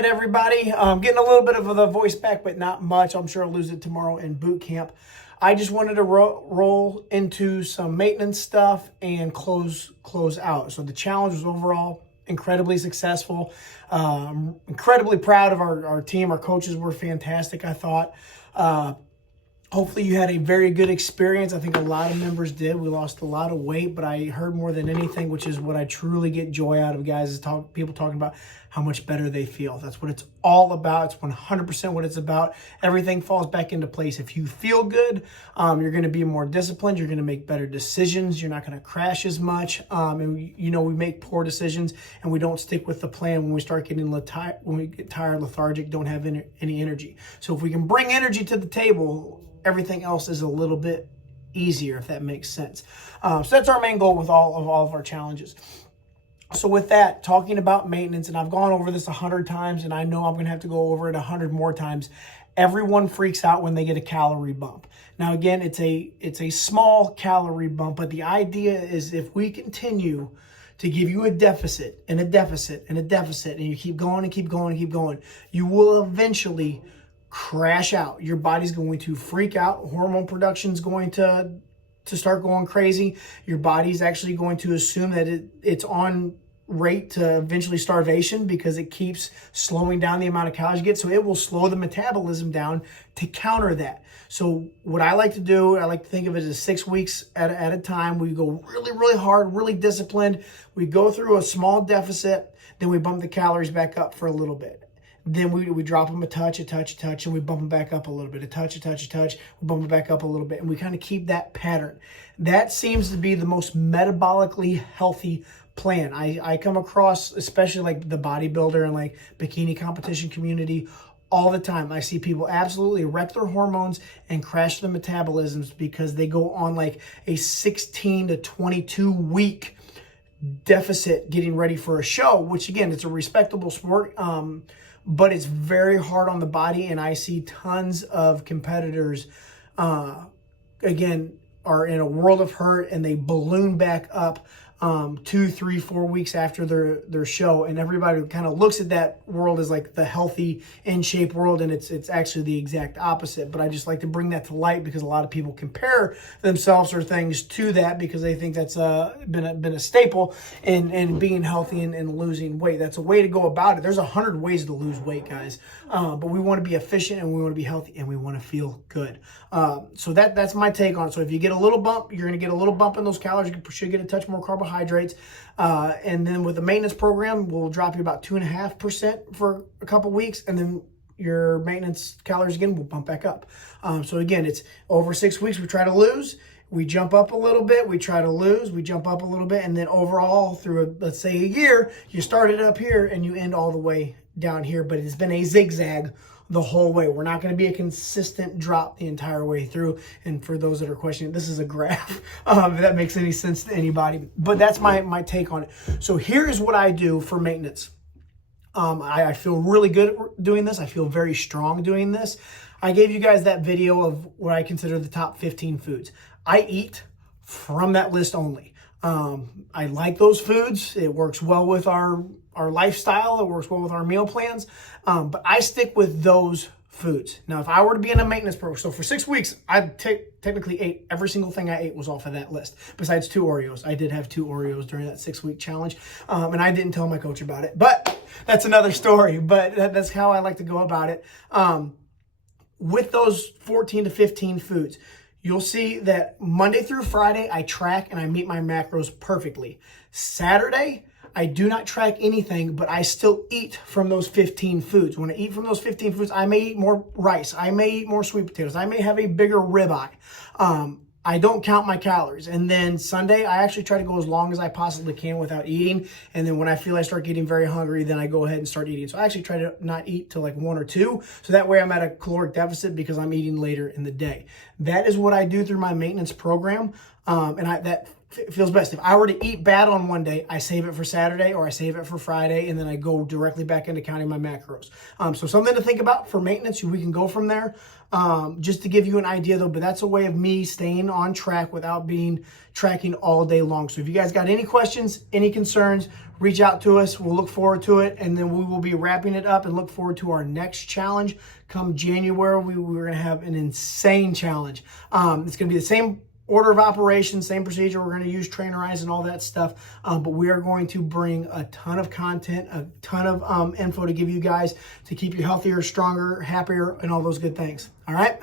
right, everybody. Getting a little bit of the voice back, but not much. I'm sure I'll lose it tomorrow in boot camp. I just wanted to roll into some maintenance stuff and close out. So the challenge was overall incredibly successful. Incredibly proud of our team. Our coaches were fantastic, I thought. Hopefully you had a very good experience. I think a lot of members did. We lost a lot of weight, but I heard more than anything, which is what I truly get joy out of, guys, is people talking about how much better they feel. That's what it's all about. It's 100% what it's about. Everything falls back into place. If you feel good, you're going to be more disciplined. You're going to make better decisions. You're not going to crash as much. And we make poor decisions and we don't stick with the plan when we start getting when we get tired, lethargic, don't have any energy. So if we can bring energy to the table, everything else is a little bit easier, if that makes sense. So that's our main goal with all of our challenges. So with that, talking about maintenance, and I've gone over this 100 times, and I know I'm going to have to go over it 100 more times. Everyone freaks out when they get a calorie bump. Now, again, it's a small calorie bump, but the idea is if we continue to give you a deficit and a deficit and a deficit, and you keep going and keep going and keep going, you will eventually crash out. Your body's going to freak out. Hormone production's going to start going crazy. Your body's actually going to assume that it's on rate to eventually starvation because it keeps slowing down the amount of calories you get. So it will slow the metabolism down to counter that. So what I like to do, I like to think of it as 6 weeks at a time. We go really, really hard, really disciplined. We go through a small deficit, then we bump the calories back up for a little bit. Then we drop them a touch, and we bump them back up a little bit. A touch, we bump them back up a little bit. And we kind of keep that pattern. That seems to be the most metabolically healthy plan. I come across, especially like the bodybuilder and like bikini competition community, all the time. I see people absolutely wreck their hormones and crash their metabolisms because they go on like a 16 to 22 week deficit getting ready for a show, which again, it's a respectable sport. But it's very hard on the body, and I see tons of competitors, again, are in a world of hurt, and they balloon back up 2, 3, 4 weeks after their show, and everybody kind of looks at that world as like the healthy, in shape world, and it's actually the exact opposite. But I just like to bring that to light because a lot of people compare themselves or things to that because they think that's been a staple in being healthy and losing weight. That's a way to go about it. There's 100 ways to lose weight, guys, but we want to be efficient and we want to be healthy and we want to feel good. So that's my take on it. So if you get a little bump, you're going to get a little bump in those calories. You should get a touch more carbohydrates. And then with the maintenance program, we'll drop you about 2.5% for a couple weeks. And then your maintenance calories again will bump back up. So again, it's over 6 weeks. We try to lose. We jump up a little bit. We try to lose. We jump up a little bit. And then overall through, let's say a year, you started up here and you end all the way down here. But it's been a zigzag the whole way. We're not going to be a consistent drop the entire way through. And for those that are questioning, this is a graph, if that makes any sense to anybody. But that's my take on it. So here's what I do for maintenance. I feel really good doing this. I feel very strong doing this. I gave you guys that video of what I consider the top 15 foods. I eat from that list only. I like those foods. It works well with our lifestyle. It works well with our meal plans. But I stick with those foods. Now, if I were to be in a maintenance program, so for 6 weeks, I technically ate every single thing I ate was off of that list, besides 2 Oreos. I did have 2 Oreos during that 6-week challenge, and I didn't tell my coach about it. But that's another story. But that's how I like to go about it. With those 14 to 15 foods, you'll see that Monday through Friday, I track and I meet my macros perfectly. Saturday, I do not track anything, but I still eat from those 15 foods. When I eat from those 15 foods, I may eat more rice. I may eat more sweet potatoes. I may have a bigger ribeye. I don't count my calories. And then Sunday, I actually try to go as long as I possibly can without eating. And then when I feel I start getting very hungry, then I go ahead and start eating. So I actually try to not eat till like 1 or 2. So that way I'm at a caloric deficit because I'm eating later in the day. That is what I do through my maintenance program. And that feels best. If I were to eat bad on one day, I save it for Saturday or I save it for Friday, and then I go directly back into counting my macros. So something to think about for maintenance. We can go from there. Just to give you an idea though, but that's a way of me staying on track without being tracking all day long. So if you guys got any questions, any concerns, reach out to us. We'll look forward to it, and then we will be wrapping it up and look forward to our next challenge come January. We're going to have an insane challenge. It's going to be the same order of operations, same procedure. We're going to use Trainerize and all that stuff, but we are going to bring a ton of content, a ton of info to give you guys to keep you healthier, stronger, happier, and all those good things. All right.